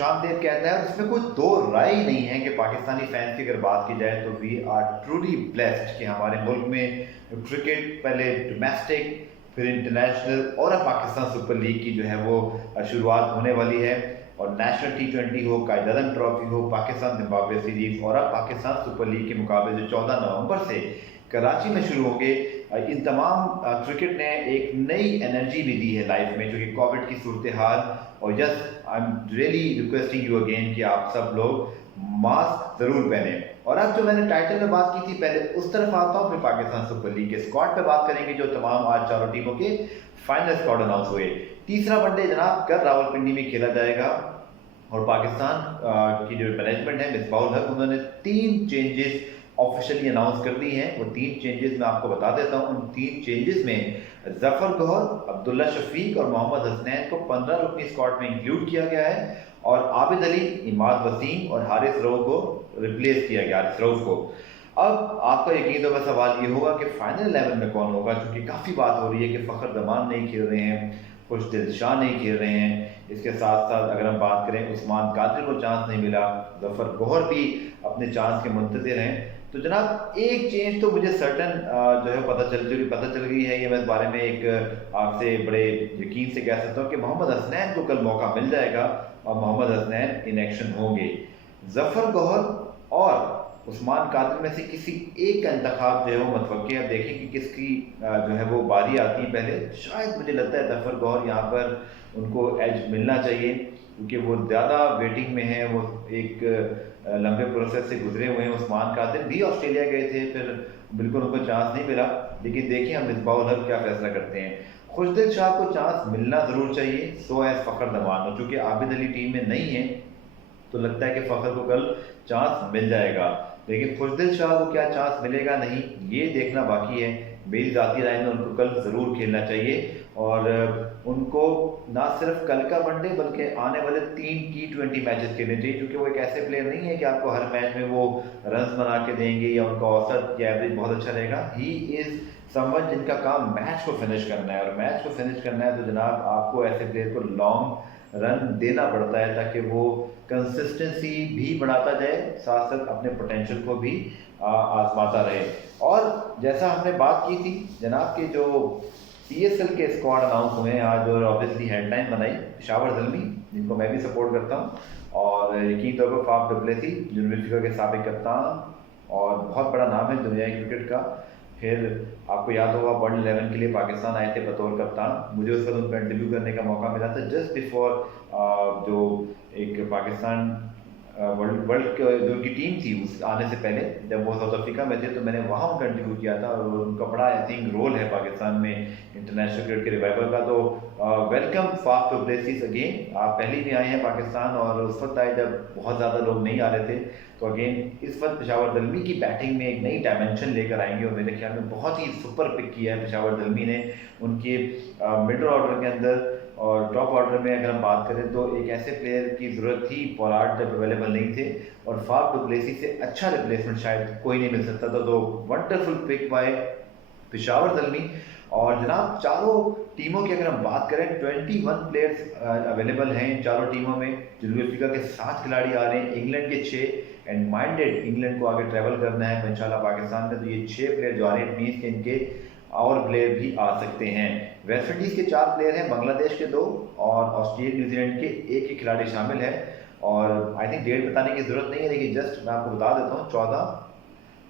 खुशामदीद कहता है, और इसमें कोई दो राय ही नहीं है कि पाकिस्तानी फैंस की अगर बात की जाए तो वी आर ट्रूली ब्लेस्ड कि हमारे मुल्क में क्रिकेट पहले डोमेस्टिक फिर इंटरनेशनल और अब पाकिस्तान सुपर लीग की जो है वो शुरुआत होने वाली है। और नेशनल T20 हो, कायदादन ट्रॉफी हो, पाकिस्तान जिम्बाब्वे सीरीज और अब पाकिस्तान सुपर लीग के मुकाबले जो 14 नवंबर से कराची में शुरू होंगे, इन तमाम क्रिकेट ने एक नई एनर्जी भी दी है लाइफ में, जो कि कोविड की सूरत हाल। और yes, I am really requesting you again कि आप सब लोग मास्क जरूर पहने। और अब जो मैंने टाइटल में बात की थी पहले उस तरफ आता हूँ, फिर पाकिस्तान सुपर लीग के स्क्वाड पे बात करेंगे जो तमाम आज चारों टीमों के फाइनल स्क्वाड अनाउंस हुए। तीसरा वनडे जनाब कल रावलपिंडी में खेला जाएगा, और पाकिस्तान की जो मैनेजमेंट है मिसबाहुल हक, उन्होंने 3 चेंजेस ऑफिशियली अनाउंस कर दी हैं। वो 3 चेंजेस मैं आपको बता देता हूँ। उन 3 चेंजेस में जफर गौहर, अब्दुल्ला शफीक और मोहम्मद हसनैन को 15 रुकनी स्क्वाड में इंक्लूड किया गया है, और आबिद अली, इमाद वसीम और हारिस रऊफ को रिप्लेस किया गया, हारिस रऊफ को। अब आपका यकीन होगा सवाल ये होगा कि फाइनल 11 में कौन होगा, क्योंकि काफ़ी बात हो रही है कि फ़खर जमान नहीं खेल रहे हैं, खुशदिल शाह नहीं खेल रहे हैं। इसके साथ साथ अगर हम बात करें उस्मान कादिर को चांस नहीं मिला, जफर गौहर भी अपने चांस के मुंतज़िर हैं। तो जनाब एक चेंज तो मुझे सर्टन जो है पता चल गई है, ये मैं इस बारे में एक आपसे बड़े यकीन से कह सकता हूँ कि मोहम्मद हसनैन को कल मौका मिल जाएगा और मोहम्मद हसनैन इन एक्शन होंगे। जफर गौहर और उस्मान कादिर में से किसी एक का इंतखाब जो है वो मतवक्की है। अब देखें कि किसकी जो है वो बारी आती है पहले। शायद मुझे लगता है जफर गौहर यहाँ पर उनको एज मिलना चाहिए, क्योंकि वो ज़्यादा वेटिंग में है, वो एक लंबे प्रोसेस से गुजरे हुए हैं। उस्मान कादिर भी ऑस्ट्रेलिया गए थे, फिर बिल्कुल उनको चांस नहीं मिला। लेकिन देखिए हम मिसबाहुल हक क्या फैसला करते हैं। खुशदिल शाह को चांस मिलना ज़रूर चाहिए, सो एज फ़खर जमान। चूँकि आबिद अली टीम में नहीं है तो लगता है कि फ़खर को कल चांस मिल जाएगा, लेकिन खुशदिल शाह को क्या चांस मिलेगा नहीं ये देखना बाकी है। मेरी ज़ाती राय में उनको कल ज़रूर खेलना चाहिए, और उनको ना सिर्फ कल का वनडे बल्कि आने वाले 3 T20 मैचेस खेलने चाहिए, क्योंकि वो एक ऐसे प्लेयर नहीं है कि आपको हर मैच में वो रन्स बना के देंगे या उनका औसत या एवरेज बहुत अच्छा रहेगा। ही इज़ समवन जिनका काम मैच को फिनिश करना है, और मैच को फिनिश करना है तो जनाब आपको ऐसे प्लेयर को लॉन्ग रन देना पड़ता है, ताकि वो कंसिस्टेंसी भी बढ़ाता जाए, साथ साथ अपने पोटेंशियल को भी आजमाता रहे। और जैसा हमने बात की थी जनाब के जो PSL के स्क्वाड अनाउंस हुए हैं आज, और ऑब्वियसली हेडलाइन बनाई पेशावर ज़ल्मी, जिनको मैं भी सपोर्ट करता हूँ, और यकीन तौर पर फाफ डु प्लेसी जनूबी अफ्रीका के साबिक कप्तान और बहुत बड़ा नाम है दुनियाई क्रिकेट का। फिर आपको याद होगा वर्ल्ड 11 के लिए पाकिस्तान आए थे बतौर कप्तान, मुझे उस वक्त उनका इंटरव्यू करने का मौका मिला था जस्ट बिफोर जो एक पाकिस्तान वर्ल्ड जो उनकी टीम थी उस आने से पहले, जब वो साउथ अफ्रीका में थे, तो मैंने वहाँ उनका इंटरव्यू किया था, और उनका बड़ा आई थिंक रोल है पाकिस्तान में इंटरनेशनल क्रिकेट के रिवाइवल का। तो welcome Faf du Plessis again, आप पहले भी आए हैं पाकिस्तान, और उस वक्त आए जब बहुत ज़्यादा लोग नहीं आ रहे थे। तो अगेन इस वक्त पेशावर ज़ल्मी की बैटिंग में एक नई डायमेंशन लेकर आएंगे, और मेरे ख्याल में बहुत ही सुपर पिक किया है पेशावर ज़ल्मी ने। उनके मिडल ऑर्डर के अंदर और टॉप ऑर्डर में अगर हम बात करें तो एक ऐसे प्लेयर की ज़रूरत थी, पोलार्ड जब अवेलेबल नहीं थे, और फाफ डु प्लेसी से अच्छा रिप्लेसमेंट शायद कोई नहीं मिल सकता था। तो wonderful pick by Peshawar Zalmi. और जनाब चारों टीमों की अगर हम बात करें 21 प्लेयर्स अवेलेबल हैं इन चारों टीमों में। जनूबी अफ्रीका के 7 खिलाड़ी आ रहे हैं, इंग्लैंड के 6, एंड माइंडेड इंग्लैंड को आगे ट्रैवल करना है इंशाल्लाह पाकिस्तान में, तो ये 6 प्लेयर जो आ रहे हैं मीन्स के इनके और प्लेयर भी आ सकते हैं। वेस्ट इंडीज़ के 4 प्लेयर हैं, बांग्लादेश के 2 और ऑस्ट्रेलिया न्यूजीलैंड के 1 ही खिलाड़ी शामिल है। और आई थिंक डेट बताने की ज़रूरत नहीं है, लेकिन जस्ट मैं आपको बता देता हूँ 14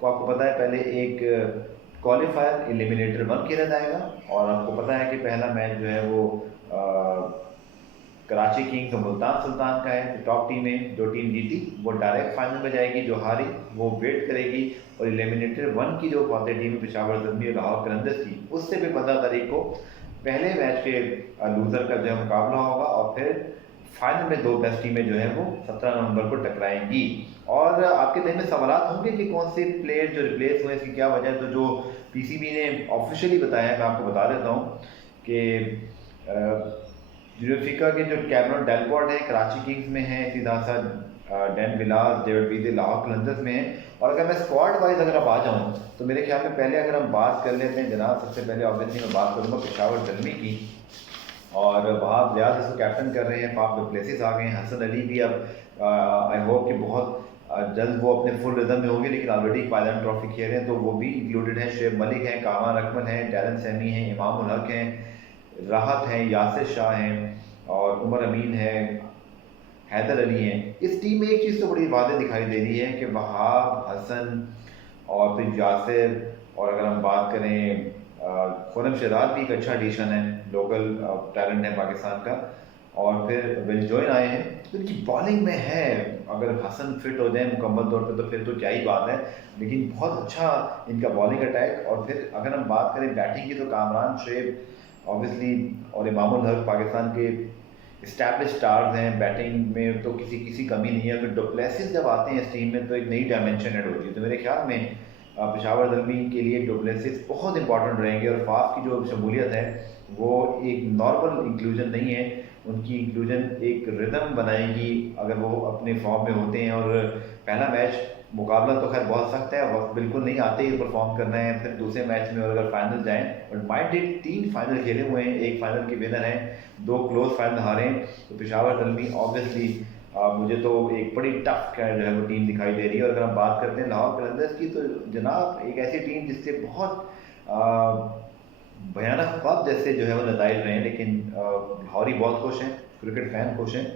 को आपको पता है पहले एक क्वालिफायर एलिमिनेटर 1 खेला जाएगा, और आपको पता है कि पहला मैच जो है वो कराची किंग्स और मुल्तान सुल्तान का है। तो टॉप टीम में जो टीम जीती वो डायरेक्ट फाइनल में जाएगी, जो हारी वो वेट करेगी। और एलिमिनेटर 1 की जो फाते टीम पेशावर ज़ल्मी और लाहौर कलंदर्स की, उससे भी 15 तारीख को पहले मैच के लूज़र का जो है मुकाबला होगा, और फिर फाइनल में 2 बेस्ट टीमें जो है वो 17 नवंबर को टकराएंगी। और आपके दिन में सवाल होंगे कि कौन से प्लेयर जो रिप्लेस हुए, इसकी क्या वजह है। तो जो PCB ने ऑफिशियली बताया है मैं आपको बता देता हूँ कि जनूबी अफ्रीका के जो कैमरन डेलपॉर्ट है कराची किंग्स में है, सीधा सा डैन विलास, डेविड वीजे लाहौर कलंदर्स में है। और अगर मैं स्क्वाड वाइज अगर अब आ जाऊँ तो मेरे ख्याल में पहले अगर हम बात कर लेते हैं जनाब, सबसे पहले ऑब्वियसली मैं बात करूँगा पेशावर ज़ल्मी की। और वहाब रियाज इसको कैप्टन कर रहे हैं, फाफ डुप्लेसिस आ गए हैं, हसन अली भी अब आई होप कि बहुत जल्द वो अपने फुल रिदम में होंगे, लेकिन ऑलरेडी पायदान ट्रॉफी खेल रहे हैं तो वो भी इंक्लूडेड है। शेब मलिक हैं, कामरान अकमल हैं, डैरन सैमी हैं, इमाम उल हक हैं, राहत हैं, यासिर शाह हैं और उमर अमीन है, हैदर अली हैं। इस टीम में एक चीज़ तो बड़ी वादे दिखाई दे रही है कि वहाब, हसन और फिर यासिर, और अगर हम बात करें खुरम शहजाद भी एक अच्छा एडिशन है, लोकल टैलेंट है पाकिस्तान का। और फिर विल जॉइन आए हैं, तो इनकी बॉलिंग में है, अगर हसन फिट हो जाए मुकम्मल तौर पे तो फिर तो क्या ही बात है, लेकिन बहुत अच्छा इनका बॉलिंग अटैक। और फिर अगर हम बात करें बैटिंग की तो कामरान, शेब ऑब्वियसली और इमामुल हक पाकिस्तान के इस्टेब्लिश स्टार्स हैं, बैटिंग में तो किसी किसी कमी नहीं है। फिर डुप्लेसिस जब आते हैं इस टीम में तो एक नई डायमेंशन ऐड होती है, तो मेरे ख्याल में पेशावर जलमीन के लिए डुप्लेसिस बहुत इंपॉर्टेंट रहेंगे। और फाफ की जो शमूलियत है वो एक नॉर्मल इंक्लूजन नहीं है, उनकी इंक्लूजन एक रिदम बनाएगी अगर वो अपने फॉर्म में होते हैं। और पहला मैच मुकाबला तो खैर बहुत सख्त है, वक्त बिल्कुल नहीं आते ही परफॉर्म करना है। फिर दूसरे मैच में और अगर फाइनल जाएं, और माइंडेड 3 फाइनल खेले हुए हैं, एक फाइनल के विनर हैं, 2 क्लोज फाइनल हारे हैं, तो पेशावर जलमी ऑब्वियसली मुझे तो एक बड़ी टफ जो है वो टीम दिखाई दे रही है। और अगर हम बात करते हैं लाहौर कलंदर्स की तो जनाब एक ऐसी टीम जिससे बहुत भयानक ख्वाब जैसे जो है वो नताइज रहे हैं, लेकिन लाहौरी बहुत खुश हैं, क्रिकेट फैन खुश हैं।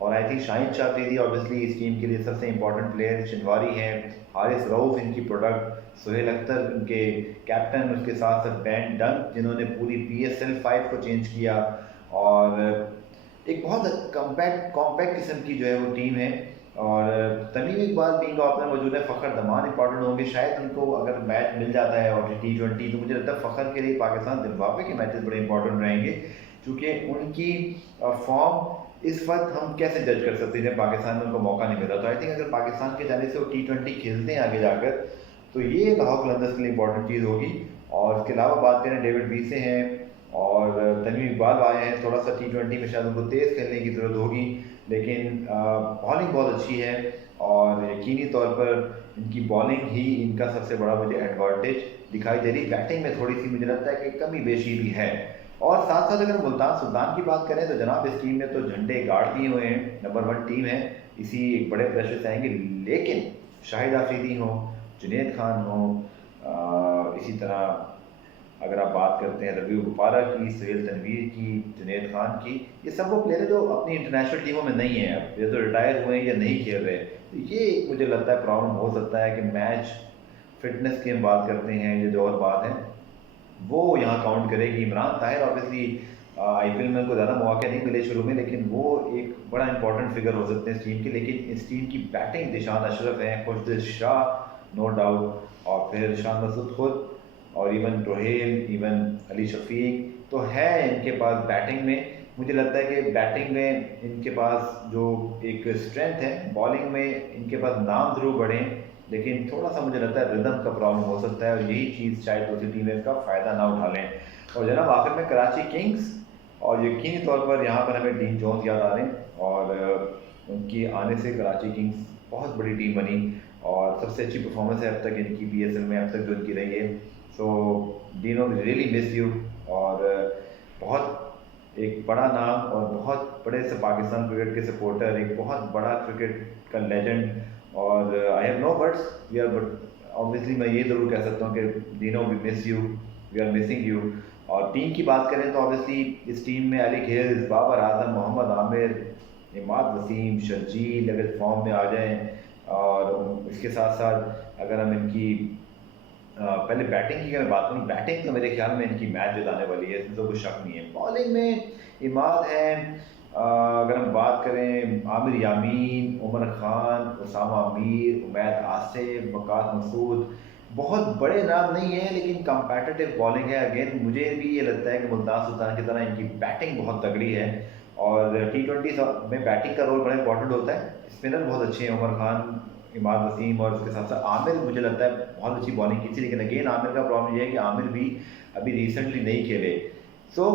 और I think Shahid Shah Afridi obviously इस टीम के लिए सबसे इंपॉर्टेंट प्लेयर, शिनवारी हैं, हारिस रऊफ इनकी प्रोडक्ट, सुहेल अख्तर इनके कैप्टन, उसके साथ साथ बैन डंक जिन्होंने पूरी PSL 5 को चेंज किया। और एक बहुत कॉम्पैक्ट किस्म की जो है वो टीम है। और तमीम इकबाल बीइंग ओपनर मौजूद है, फ़खर दमान इंपॉर्टेंट होंगे, शायद उनको अगर मैच मिल जाता है और T20 तो मुझे लगता है फ़खर के लिए पाकिस्तान जिम्बाब्वे के मैचेस बड़े इंपॉर्टेंट रहेंगे, क्योंकि उनकी फॉर्म इस वक्त हम कैसे जज कर सकते हैं, पाकिस्तान में उनको मौका नहीं मिला। तो आई थिंक अगर पाकिस्तान के जाने से वो T20 खेलते हैं आगे जाकर तो ये लाहौर कलंदर्स के लिए इंपॉर्टेंट चीज़ होगी। और इसके अलावा बात करें डेविड वीसे हैं और तमीम इकबाल आए हैं, थोड़ा सा T20 में शायद उनको तेज़ खेलने की ज़रूरत होगी, लेकिन बॉलिंग बहुत अच्छी है और यकीनी तौर पर इनकी बॉलिंग ही इनका सबसे बड़ा मुझे एडवांटेज दिखाई दे रही। बैटिंग में थोड़ी सी मुझे लगता है कि कमी बेशी भी है। और साथ साथ अगर मुल्तान सुल्तान की बात करें तो जनाब इस टीम ने तो झंडे गाड़ दिए हुए हैं, नंबर 1 टीम है, इसी एक बड़े प्रेशर से आएंगे। लेकिन शाहिद आफरीदी हो, जुनैद खान हो, इसी तरह अगर आप बात करते हैं रबी गुफारा की, सुहेल तनवीर की, जुनैद खान की, ये सब वो प्लेयर जो अपनी इंटरनेशनल टीमों में नहीं है, अब ये तो रिटायर हुए हैं या नहीं खेल रहे, तो ये मुझे लगता है प्रॉब्लम हो सकता है कि मैच फिटनेस की हम बात करते हैं, ये जो और बात है वो यहाँ काउंट करेगी। इमरान ताहिर ऑब्वियसली IPL में उनको ज़्यादा मौके नहीं मिले शुरू में, लेकिन वो एक बड़ा इंपॉर्टेंट फिगर हो सकते हैं इस टीम के। लेकिन इस टीम की बैटिंग दिशान अशरफ हैं, खुशदिल शाह नो डाउट, और फिर शान मसूद खुद, और इवन टोहेल, इवन अली शफीक तो है इनके पास बैटिंग में। मुझे लगता है कि बैटिंग में इनके पास जो एक स्ट्रेंथ है, बॉलिंग में इनके पास नाम जरूर बढ़े, लेकिन थोड़ा सा मुझे लगता है रिदम का प्रॉब्लम हो सकता है, और यही चीज़ शायद दूसरी टीमें इसका फ़ायदा ना उठा लें। और जनाब आखिर में कराची किंग्स, और यकीनी तौर पर यहाँ पर हमें डीन जोन्स याद आ रहे हैं, और उनकी आने से कराची किंग्स बहुत बड़ी टीम बनी और सबसे अच्छी परफॉर्मेंस है अब तक इनकी PSL में अब तक जो इनकी रही है। सो डीनो रियली मिस यू, और बहुत एक बड़ा नाम और बहुत बड़े से पाकिस्तान क्रिकेट के सपोर्टर, एक बहुत बड़ा क्रिकेट का लेजेंड, और I have no words we are, but obviously मैं ये ज़रूर कह सकता हूँ कि Dino we miss you, we are missing you. और टीम की बात करें तो ऑब्वियसली इस टीम में अली खेल, बाबर आजम, मोहम्मद आमिर, इमाद वसीम, शर्जील अगर फॉर्म में आ जाएं, और इसके साथ साथ अगर हम इनकी पहले बैटिंग की अगर बात करूँ, बैटिंग तो मेरे ख्याल में इनकी मैच जिताने वाली है, इसमें तो कोई शक नहीं है। बॉलिंग में इमाद है, अगर हम बात करें आमिर यामीन, उमर खान, उसामा मीर, उमैद आसिफ, वकास मसूद, बहुत बड़े नाम नहीं है लेकिन कंपेटिटिव बॉलिंग है। अगेन मुझे भी ये लगता है कि मुल्तान सुल्तान की तरह इनकी बैटिंग बहुत तगड़ी है, और T20 में बैटिंग का रोल बड़ा इंपॉर्टेंट होता है। स्पिनर बहुत अच्छे हैं, उमर खान, इमाद वसीम, और उसके साथ साथ आमिर मुझे लगता है बहुत अच्छी बॉलिंग की थी, लेकिन अगेन आमिर का प्रॉब्लम ये है कि आमिर भी अभी रिसेंटली नहीं खेले। सो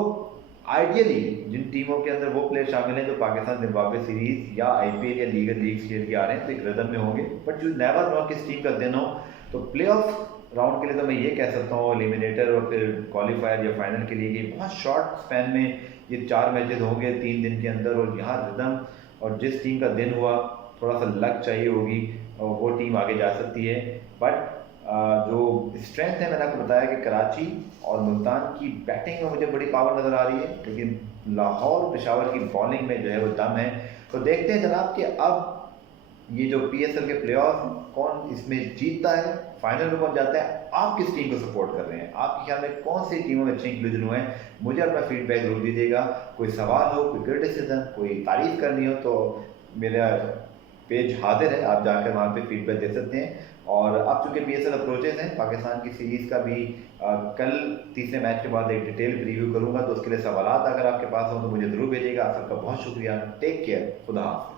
आइडियली जिन टीमों के अंदर वो प्लेयर शामिल हैं जो पाकिस्तान जिम्बाब्वे सीरीज या IPL या लीग्स खेल के आ रहे हैं तो एक रिदम में होंगे, बट जो नेवर नो किस टीम का दिन हो, तो प्ले ऑफ राउंड के लिए तो मैं ये कह सकता हूँ एलिमिनेटर और फिर क्वालिफायर या फाइनल के लिए कि बहुत शॉर्ट स्पैन में ये 4 मैचेस होंगे 3 दिन के अंदर, और यहाँ रिदम और जिस टीम का दिन हुआ, थोड़ा सा लक चाहिए होगी और वो टीम आगे जा सकती है। बट जो स्ट्रेंथ है, मैंने आपको बताया कि कराची और मुल्तान की बैटिंग में मुझे बड़ी पावर नज़र आ रही है, लेकिन लाहौर पेशावर की बॉलिंग में जो है वो दम है। तो देखते हैं जनाब कि अब ये जो PSL के प्लेऑफ कौन इसमें जीतता है, फाइनल में कौन जाता है। आप किस टीम को सपोर्ट कर रहे हैं, आपके ख्याल में कौन सी टीमों में अच्छे इंक्लूजन हुए हैं, मुझे अपना फीडबैक जरूर दीजिएगा। कोई सवाल हो, कोई क्रिटिसिज्म, कोई तारीफ करनी हो तो मेरा पेज हाजिर है, आप जाकर वहाँ पे फीडबैक दे सकते हैं। और अब चूंकि PSL अप्रोचेज हैं, पाकिस्तान की सीरीज़ का भी कल तीसरे मैच के बाद एक डिटेल रिव्यू करूंगा, तो उसके लिए सवाल अगर आपके पास हो तो मुझे ज़रूर भेजिएगा। आप सबका बहुत शुक्रिया, टेक केयर, खुदा हाफिज़।